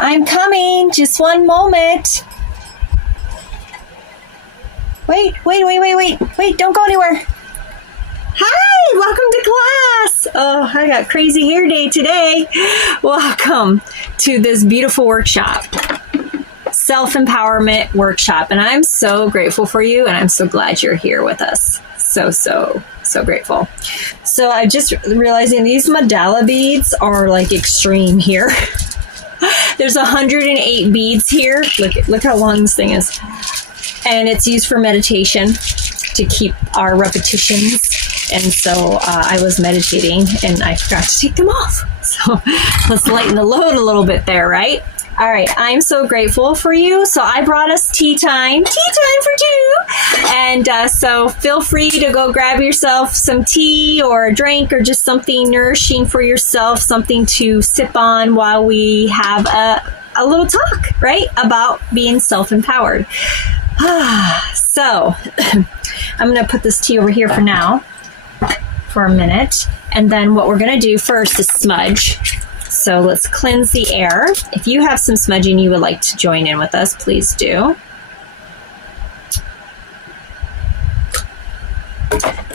I'm coming. Just one moment. Wait. Don't go anywhere. Hi, welcome to class. Oh, I got crazy hair day today. Welcome to this beautiful workshop, self-empowerment workshop. And I'm so grateful for you. And I'm so glad you're here with us. So grateful. So I just realizing these mandala beads are like extreme here. There's 108 beads here. Look how long this thing is. And it's used for meditation to keep our repetitions. And so I was meditating and I forgot to take them off. So let's lighten the load a little bit there, right? All right, I'm so grateful for you. So I brought us tea time for two. And so feel free to go grab yourself some tea or a drink or just something nourishing for yourself, something to sip on while we have a little talk, right, about being self-empowered. So I'm going to put this tea over here for now, for a minute. And then what we're going to do first is smudge. So let's cleanse the air. If you have some smudging you would like to join in with us, please do.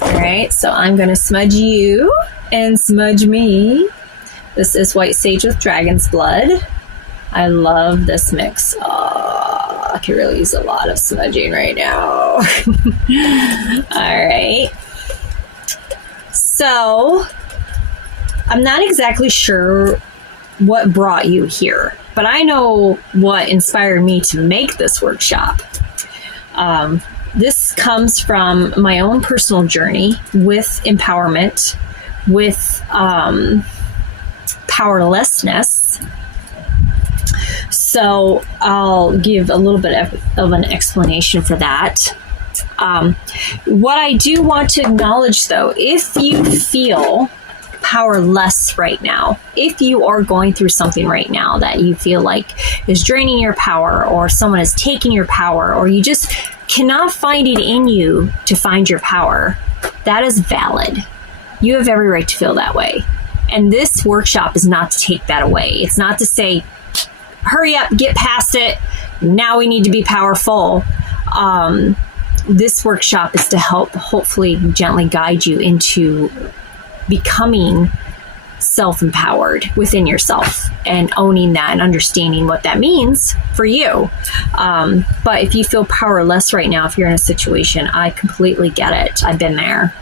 All right, so I'm going to smudge you and smudge me. This is white sage with dragon's blood. I love this mix. Oh, I could really use a lot of smudging right now. All right. So I'm not exactly sure what brought you here, but I know what inspired me to make this workshop. This comes from my own personal journey with empowerment, with powerlessness. So I'll give a little bit of an explanation for that. What I do want to acknowledge, though, if you feel powerless right now, if you are going through something right now that you feel like is draining your power, or someone is taking your power, or you just cannot find it in you to find your power, that is valid. You have every right to feel that way. And this workshop is not to take that away. It's not to say, hurry up, get past it. Now we need to be powerful. This workshop is to help hopefully gently guide you into becoming self-empowered within yourself and owning that and understanding what that means for you. But if you feel powerless right now, if you're in a situation, I completely get it. I've been there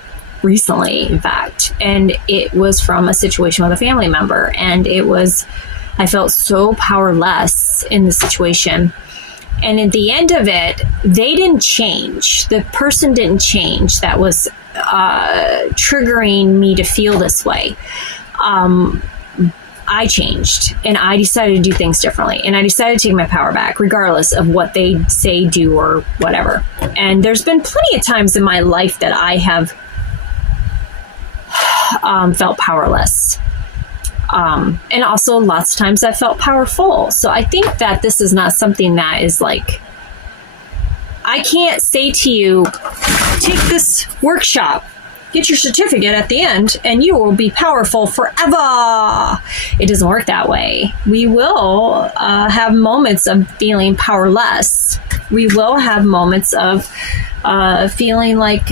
recently, in fact, and it was from a situation with a family member, and I felt so powerless in the situation. And at the end of it, they didn't change. The person didn't change that was triggering me to feel this way. I changed, and I decided to do things differently. And I decided to take my power back, regardless of what they say, do, or whatever. And there's been plenty of times in my life that I have felt powerless. And also lots of times I felt powerful. So I think that this is not something that is like, I can't say to you, take this workshop, get your certificate at the end, and you will be powerful forever. It doesn't work that way. We will have moments of feeling powerless. We will have moments of feeling like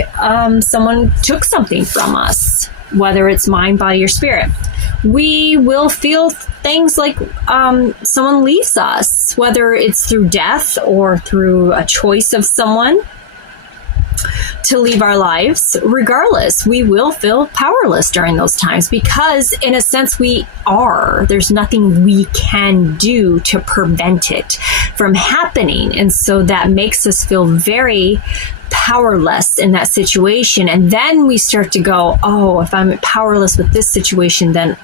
someone took something from us, whether it's mind, body, or spirit. We will feel things like someone leaves us, whether it's through death or through a choice of someone to leave our lives. Regardless, we will feel powerless during those times because, in a sense, we are. There's nothing we can do to prevent it from happening. And so that makes us feel very powerless in that situation. And then we start to go, oh, if I'm powerless with this situation, then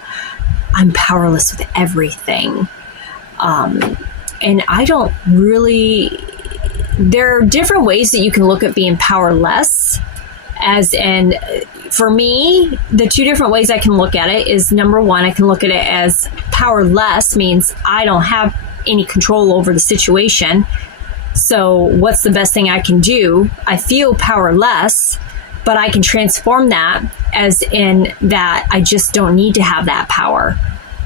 I'm powerless with everything. And I don't really, there are different ways that you can look at being powerless. And for me, the two different ways I can look at it is, number one, I can look at it as powerless means I don't have any control over the situation. So what's the best thing I can do? I feel powerless, but I can transform that as in that I just don't need to have that power.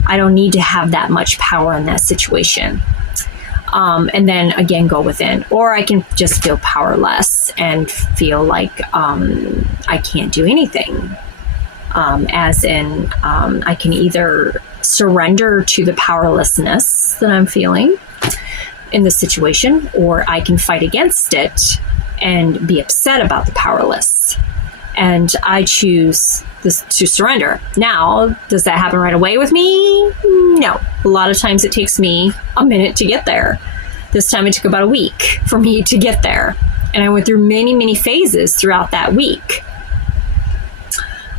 I don't need to have that much power in that situation. And then again, go within. Or I can just feel powerless and feel like I can't do anything. As in, I can either surrender to the powerlessness that I'm feeling in the situation, or I can fight against it and be upset about the powerless. And I choose this to surrender. Now, does that happen right away with me? No. A lot of times it takes me a minute to get there. This time it took about a week for me to get there. And I went through many, many phases throughout that week.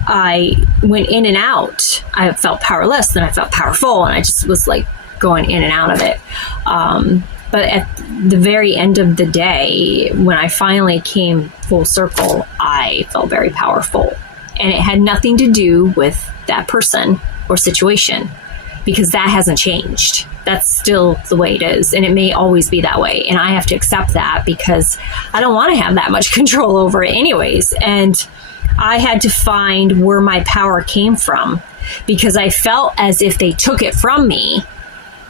I went in and out. I felt powerless, then I felt powerful, and I just was like going in and out of it. But at the very end of the day, when I finally came full circle, I felt very powerful. And it had nothing to do with that person or situation, because that hasn't changed. That's still the way it is. And it may always be that way. And I have to accept that, because I don't want to have that much control over it anyways. And I had to find where my power came from, because I felt as if they took it from me.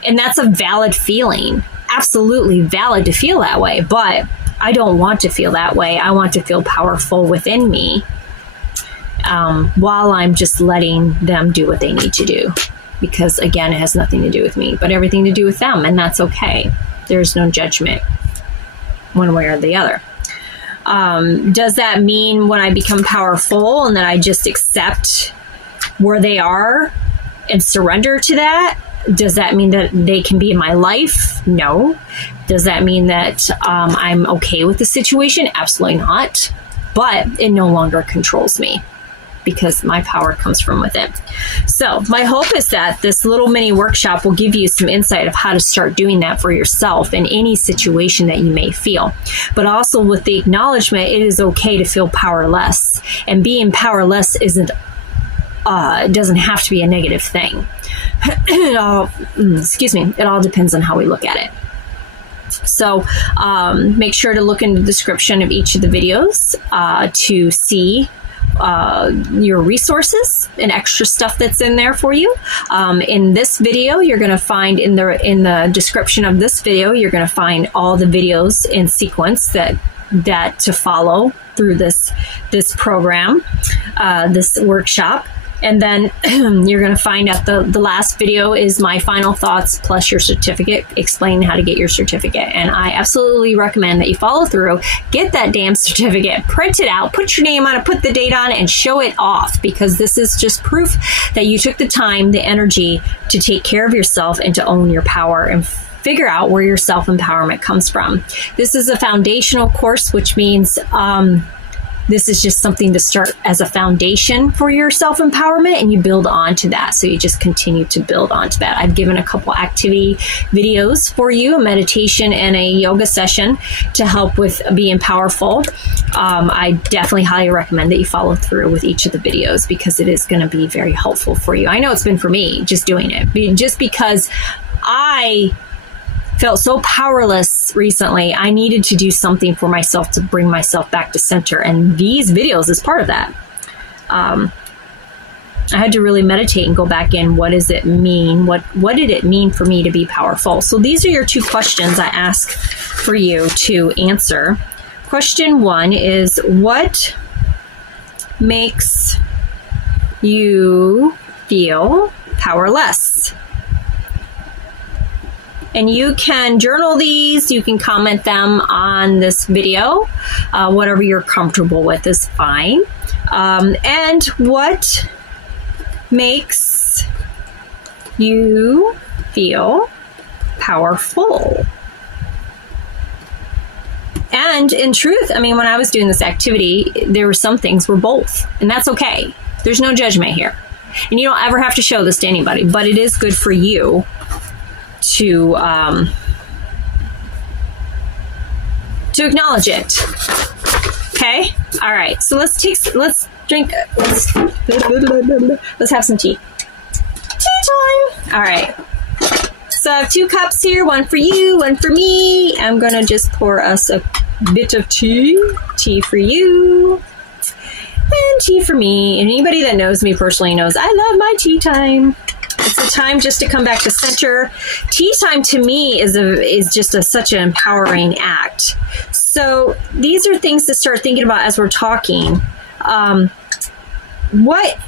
And that's a valid feeling. Absolutely valid to feel that way. But I don't want to feel that way. I want to feel powerful within me, while I'm just letting them do what they need to do. Because again, it has nothing to do with me, but everything to do with them. And that's okay. There's no judgment one way or the other. Does that mean when I become powerful and that I just accept where they are and surrender to that? Does that mean that they can be in my life? No. Does that mean that I'm okay with the situation? Absolutely not. But it no longer controls me, because my power comes from within. So my hope is that this little mini workshop will give you some insight of how to start doing that for yourself in any situation that you may feel. But also with the acknowledgement, it is okay to feel powerless. And being powerless doesn't have to be a negative thing. It all depends on how we look at it. So make sure to look in the description of each of the videos to see your resources and extra stuff that's in there for you. In this video, you're going to find in the description of this video, you're going to find all the videos in sequence that to follow through this program, this workshop. And then you're going to find out the last video is my final thoughts plus your certificate, explaining how to get your certificate. And I absolutely recommend that you follow through, get that damn certificate, print it out, put your name on it, put the date on it, and show it off, because this is just proof that you took the time, the energy to take care of yourself and to own your power and figure out where your self-empowerment comes from. This is a foundational course, which means this is just something to start as a foundation for your self-empowerment, and you build onto that. So you just continue to build onto that. I've given a couple activity videos for you, a meditation and a yoga session to help with being powerful. I definitely highly recommend that you follow through with each of the videos, because it is going to be very helpful for you. I know it's been for me just doing it, just because I felt so powerless recently. I needed to do something for myself to bring myself back to center, and these videos is part of that. I had to really meditate and go back in. What does it mean? What did it mean for me to be powerful? So these are your two questions I ask for you to answer. Question 1 is, what makes you feel powerless? And you can journal these, you can comment them on this video, whatever you're comfortable with is fine. And what makes you feel powerful? And in truth, I mean, when I was doing this activity, there were some things were both, and that's okay. There's no judgment here. And you don't ever have to show this to anybody, but it is good for you to acknowledge it. Okay? All right. So let's have some tea. Tea time. All right. So I have 2 cups here, one for you, one for me. I'm going to just pour us a bit of tea. Tea for you and tea for me. And anybody that knows me personally knows I love my tea time. It's a time just to come back to center. Tea time to me is just such an empowering act. So these are things to start thinking about as we're talking. What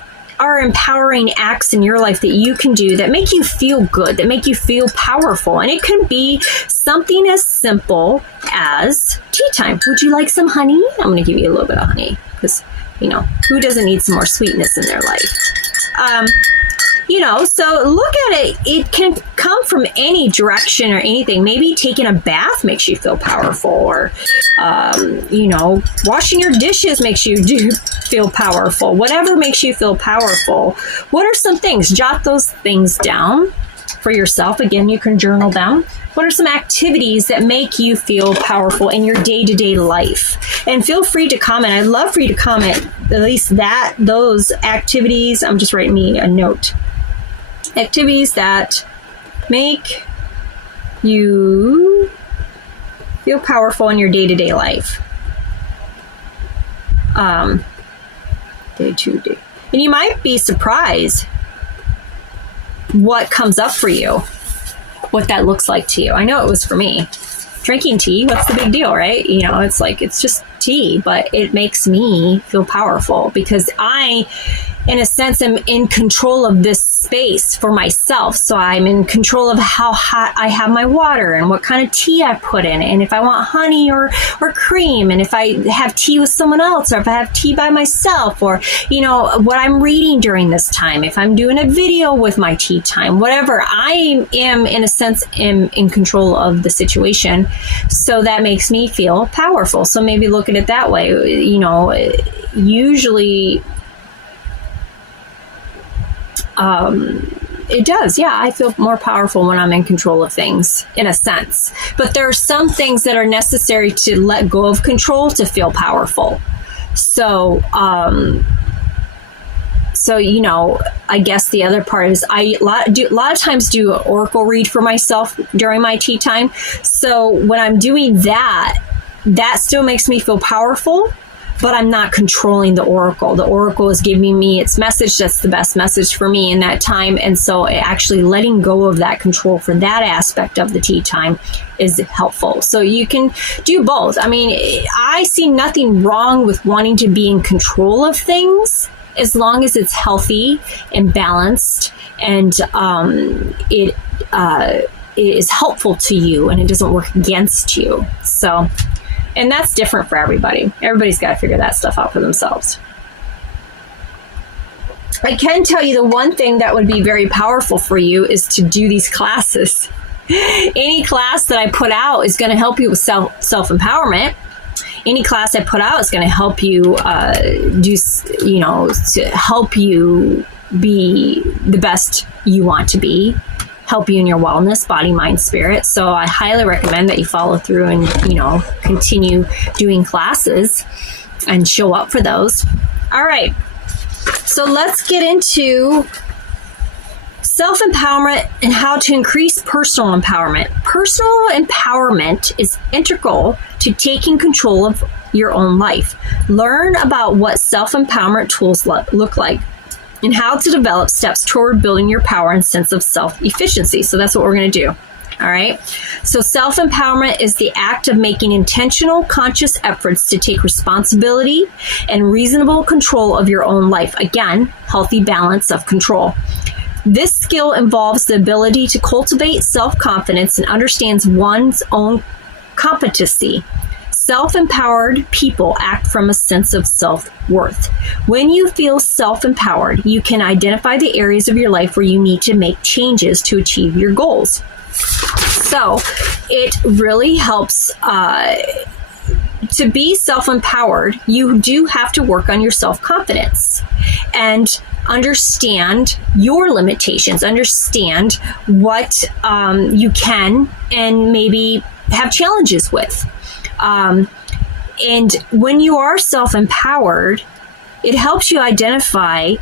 are empowering acts in your life that you can do that make you feel good, that make you feel powerful? And it can be something as simple as tea time. Would you like some honey? I'm going to give you a little bit of honey because, who doesn't need some more sweetness in their life? So look at it. It can come from any direction or anything. Maybe taking a bath makes you feel powerful, or, washing your dishes makes you feel powerful. Whatever makes you feel powerful. What are some things? Jot those things down for yourself. Again, you can journal them. What are some activities that make you feel powerful in your day-to-day life? And feel free to comment. I'd love for you to comment at least those activities. I'm just writing me a note. Activities that make you feel powerful in your day-to-day life. Day to day. And you might be surprised what comes up for you, what that looks like to you. I know it was for me. Drinking tea, what's the big deal, right? It's just tea, but it makes me feel powerful because I, in a sense, am in control of this space for myself. So I'm in control of how hot I have my water and what kind of tea I put in it. And if I want honey or cream, and if I have tea with someone else, or if I have tea by myself, or, what I'm reading during this time, if I'm doing a video with my tea time, whatever, I am, in a sense, in control of the situation. So that makes me feel powerful. So maybe look at it that way. Usually, it does. Yeah, I feel more powerful when I'm in control of things, in a sense. But there are some things that are necessary to let go of control to feel powerful. So, I guess the other part is a lot of times do an oracle read for myself during my tea time. So when I'm doing that still makes me feel powerful, but I'm not controlling the oracle. The oracle is giving me its message. That's the best message for me in that time. And so actually letting go of that control for that aspect of the tea time is helpful. So you can do both. I mean, I see nothing wrong with wanting to be in control of things as long as it's healthy and balanced, and it is helpful to you and it doesn't work against you. So, and that's different for everybody. Everybody's got to figure that stuff out for themselves. I can tell you the one thing that would be very powerful for you is to do these classes. Any class that I put out is going to help you with self-empowerment. Any class I put out is going to help you to help you be the best you want to be, help you in your wellness, body, mind, spirit. So I highly recommend that you follow through and, continue doing classes and show up for those. All right. So let's get into self-empowerment and how to increase personal empowerment. Personal empowerment is integral to taking control of your own life. Learn about what self-empowerment tools look like and how to develop steps toward building your power and sense of self-efficiency. So that's what we're going to do. All right. So self-empowerment is the act of making intentional, conscious efforts to take responsibility and reasonable control of your own life. Again, healthy balance of control. This skill involves the ability to cultivate self-confidence and understands one's own competency. Self-empowered people act from a sense of self-worth. When you feel self-empowered, you can identify the areas of your life where you need to make changes to achieve your goals. So it really helps to be self-empowered. You do have to work on your self-confidence and understand your limitations, understand what you can and maybe have challenges with. And when you are self-empowered, it helps you identify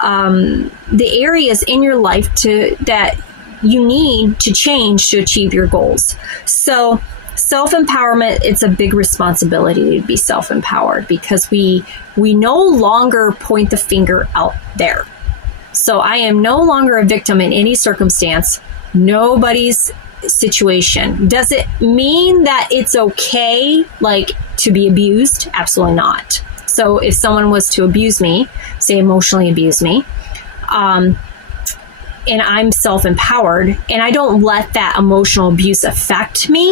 the areas in your life that you need to change to achieve your goals. So self-empowerment, it's a big responsibility to be self-empowered because we no longer point the finger out there. So I am no longer a victim in any circumstance, nobody's situation. Does it mean that it's okay, like, to be abused? Absolutely not. So if someone was to abuse me, say emotionally abuse me, and I'm self-empowered and I don't let that emotional abuse affect me,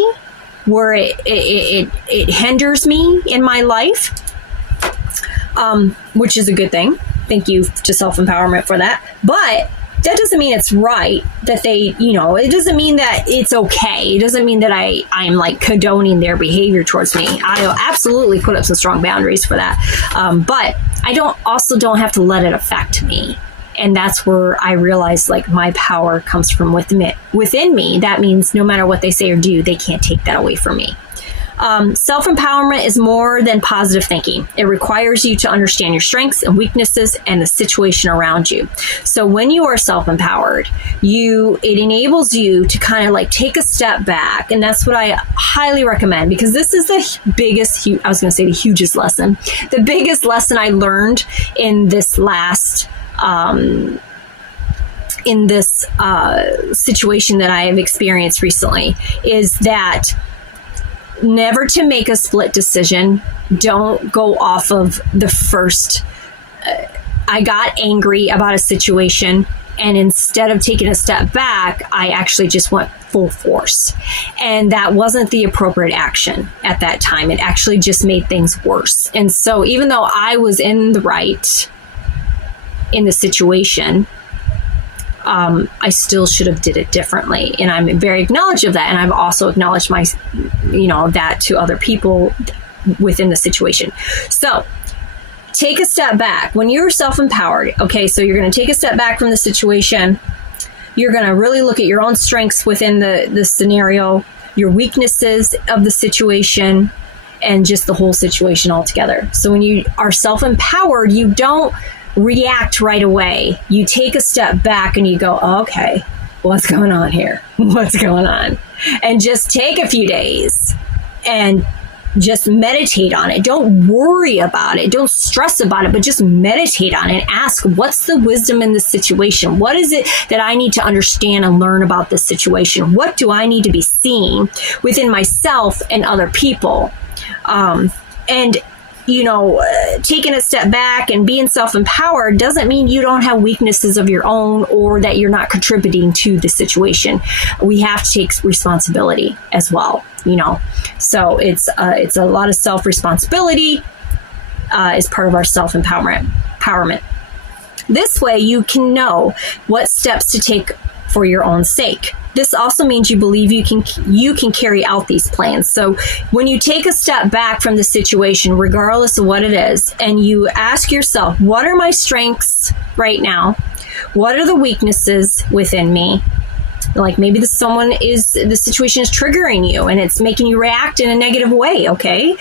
where it hinders me in my life, which is a good thing. Thank you to self-empowerment for that. But that doesn't mean it's right that they, it doesn't mean that it's okay. It doesn't mean that I'm like condoning their behavior towards me. I absolutely put up some strong boundaries for that. But I don't have to let it affect me. And that's where I realized, like, my power comes from within me. That means no matter what they say or do, they can't take that away from me. Self-empowerment is more than positive thinking. It requires you to understand your strengths and weaknesses and the situation around you. So when you are self-empowered, it enables you to kind of like take a step back. And that's what I highly recommend, because this is the biggest, I was going to say the hugest lesson, the biggest lesson I learned in this last situation that I have experienced recently, is that never to make a split decision. Don't go off of the first. I got angry about a situation, and instead of taking a step back, I actually just went full force. And that wasn't the appropriate action at that time. It actually just made things worse. And so even though I was in the right in the situation, I still should have did it differently. And I'm very acknowledgeable of that. And I've also acknowledged that to other people within the situation. So take a step back. When you're self-empowered, okay, so you're going to take a step back from the situation. You're going to really look at your own strengths within the scenario, your weaknesses of the situation, and just the whole situation altogether. So when you are self-empowered, you don't react right away. You take a step back and you go, oh, okay, what's going on here? What's going on? And just take a few days and just meditate on it. Don't worry about it. Don't stress about it, but just meditate on it and ask, what's the wisdom in this situation? What is it that I need to understand and learn about this situation? What do I need to be seeing within myself and other people? Taking a step back and being self-empowered doesn't mean you don't have weaknesses of your own or that you're not contributing to the situation. We have to take responsibility as well, So it's a lot of self-responsibility is part of our self-empowerment. This way you can know what steps to take for your own sake. This also means you believe you can carry out these plans. So when you take a step back from the situation, regardless of what it is, and you ask yourself, what are my strengths right now? What are the weaknesses within me? Like maybe the situation is triggering you and it's making you react in a negative way. Okay.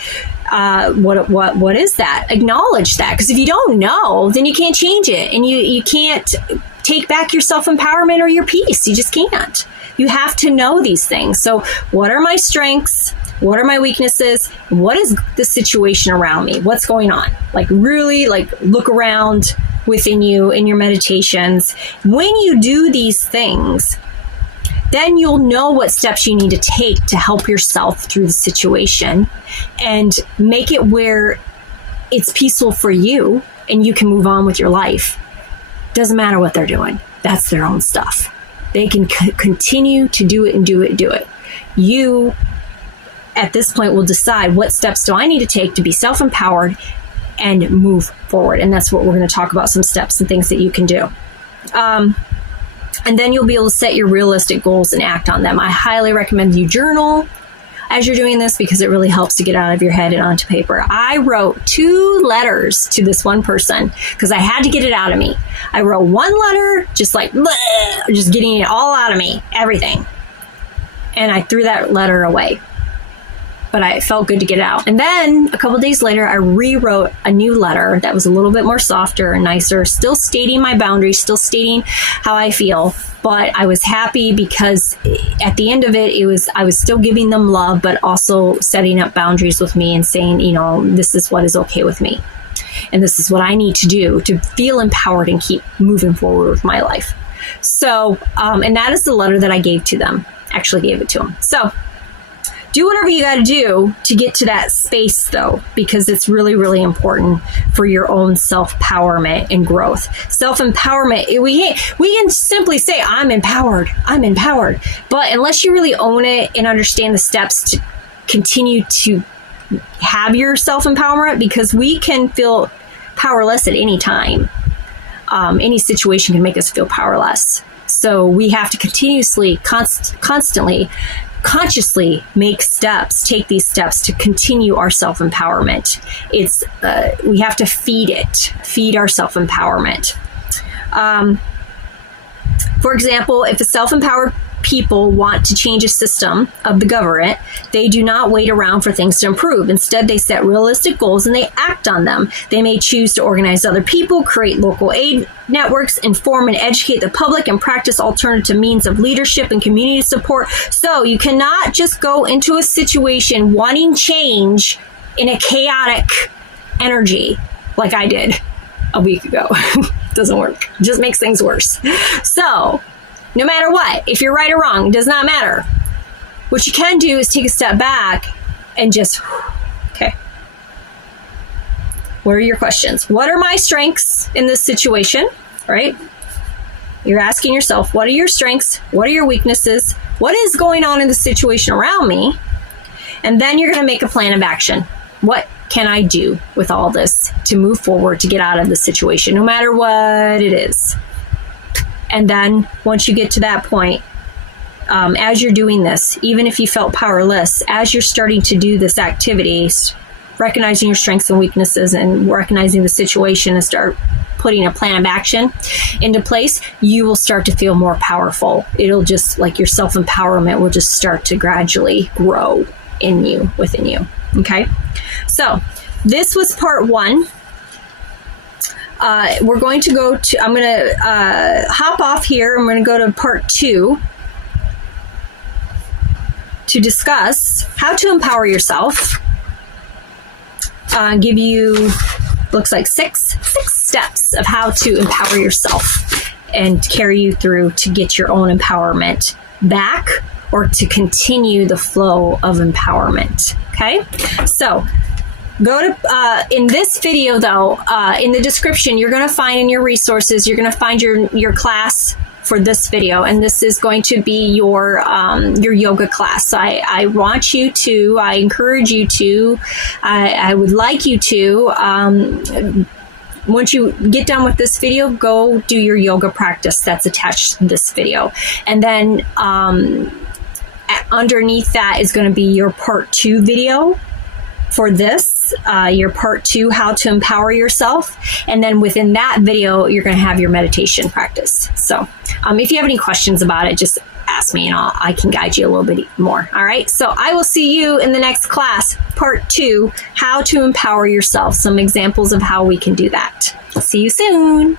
What is that? Acknowledge that. Because if you don't know, then you can't change it, and you can't take back your self-empowerment or your peace. You just can't. You have to know these things. So what are my strengths? What are my weaknesses? What is the situation around me? What's going on? Like really look around within you in your meditations. When you do these things, then you'll know what steps you need to take to help yourself through the situation and make it where it's peaceful for you and you can move on with your life. Doesn't matter what they're doing. That's their own stuff. They can continue to do it. You, at this point, will decide what steps do I need to take to be self-empowered and move forward. And that's what we're going to talk about, some steps and things that you can do. And then you'll be able to set your realistic goals and act on them. I highly recommend you journal as you're doing this because it really helps to get out of your head and onto paper. I wrote 2 letters to this one person because I had to get it out of me. I wrote 1 letter, just getting it all out of me, everything. And I threw that letter away. But it felt good to get out. And then a couple days later, I rewrote a new letter that was a little bit more softer and nicer, still stating my boundaries, still stating how I feel. But I was happy because at the end of it, I was still giving them love, but also setting up boundaries with me and saying, this is what is okay with me. And this is what I need to do to feel empowered and keep moving forward with my life. So, and that is the letter that I gave to them. Actually gave it to them. So do whatever you got to do to get to that space, though, because it's really, really important for your own self-empowerment and growth. Self-empowerment, we can simply say, I'm empowered. But unless you really own it and understand the steps to continue to have your self-empowerment, because we can feel powerless at any time. Any situation can make us feel powerless. So we have to continuously, constantly, consciously take these steps to continue our self-empowerment. We have to feed our self-empowerment. For example, if a self-empowered people want to change a system of the government, they do not wait around for things to improve. Instead, they set realistic goals and they act on them. They may choose to organize other people, create local aid networks, inform and educate the public, and practice alternative means of leadership and community support. So you cannot just go into a situation wanting change in a chaotic energy like I did a week ago. Doesn't work. It just makes things worse. So no matter what, if you're right or wrong, it does not matter. What you can do is take a step back and just, okay. What are your questions? What are my strengths in this situation, right? You're asking yourself, what are your strengths? What are your weaknesses? What is going on in the situation around me? And then you're going to make a plan of action. What can I do with all this to move forward, to get out of the situation, no matter what it is? And then once you get to that point, as you're doing this, even if you felt powerless, as you're starting to do this activity, recognizing your strengths and weaknesses and recognizing the situation and start putting a plan of action into place, you will start to feel more powerful. It'll just, like, your self-empowerment will just start to gradually grow within you. Okay? So this was part 1. We're going to go to, I'm going to hop off here. I'm going to go to part 2 to discuss how to empower yourself. Give you, looks like six steps of how to empower yourself and carry you through to get your own empowerment back or to continue the flow of empowerment. Okay? So go to, in this video though, in the description, you're going to find in your resources, you're going to find your class for this video. And this is going to be your yoga class. So I encourage you to, I would like you to, once you get done with this video, go do your yoga practice that's attached to this video. And then underneath that is going to be your part 2 video for this, your part 2, how to empower yourself. And then within that video, you're going to have your meditation practice. So if you have any questions about it, just ask me and I can guide you a little bit more. All right. So I will see you in the next class, part 2, how to empower yourself. Some examples of how we can do that. See you soon.